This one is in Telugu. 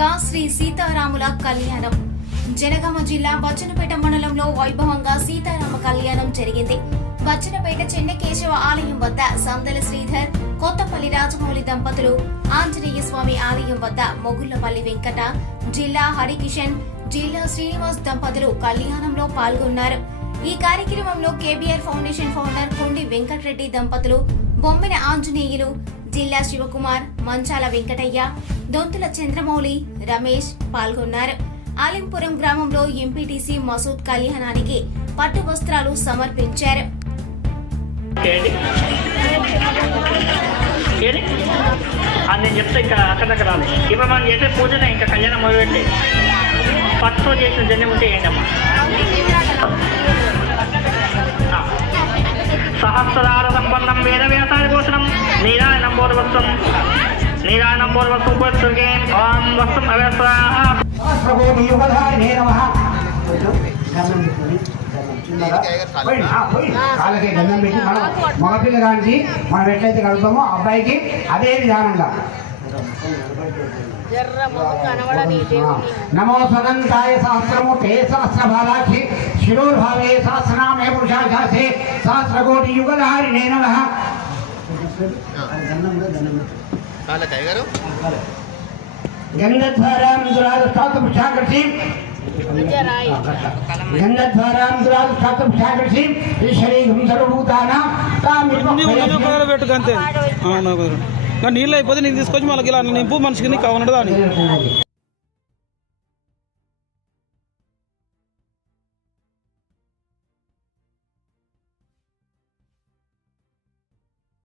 వైభవంగా శ్రీ సీతారాముల కళ్యాణం. జనగామ జిల్లా బచ్చన్నపేట మండలంలో వైభవంగా సీతారామ కళ్యాణం జరిగింది. బచ్చన్నపేట చెన్నకేశవ ఆలయం వద్ద సందల శ్రీధర్, కొత్తపల్లి రాజమౌళి దంపతులు, ఆంజనేయ స్వామి ఆలయం వద్ద మొగుళ్లపల్లి వెంకట, జిల్లా హరికిషన్, జిల్లా శ్రీనివాస్ దంపతులు కళ్యాణంలో పాల్గొన్నారు. ఈ కార్యక్రమంలో కేబీఆర్ ఫౌండేషన్ ఫౌండర్ కొండి వెంకటరెడ్డి దంపతులు, బొమ్మిన ఆంజనేయులు, జిల్లా శివకుమార్, మంచాల వెంకటయ్య, దొంతుల చంద్రమౌళి, రమేష్ పాల్గొన్నారు. ఆలింపురం గ్రామంలో ఎంపీటీసీ మసూద్ కళ్యాణానికి పట్టు వస్త్రాలు సమర్పించారు. నేను చెప్తే ఇంకా అక్కడ రాలి ఇప్పుడు మనం చేసే పూజనే ఇంకా కళ్యాణం మొదలుపెట్టి పట్టుతో చేసిన జన్యం ఉంటే ఏంటమ్మా సహస్రార సంబంధం వేద వ్యాసారి భూషణం నీరాయణం పూర్వస్వం నీరాయణం పూర్వస్వం ఉపస్వర్గే ఓం వస్తం అవ్యస్రా వాళ్ళకి గంధం పెట్టి మనం మగపిల్లగానికి మనం ఎట్లయితే కలుగుతామో అబ్బాయికి అదే విధానంగా నమో సదంతాయ సహస్రమూర్తే సహస్రబాలాక్షి శిరోర్భావే సహస్రనామే పురుషాశాసే సహస్రకోటి యుగధారిణే నమః. గంధద్వారాం దురాదుష్టాకర్షి గంధద్వారాం దురాదుష్టాకర్షి ఈశ్వరీం సర్వభూతానాం పెట్టుకంతే నీళ్ళు అయిపోతే నేను తీసుకొచ్చి మళ్ళీ ఇలా నింపు మనిషికి నీకు కావాలంటే దాన్ని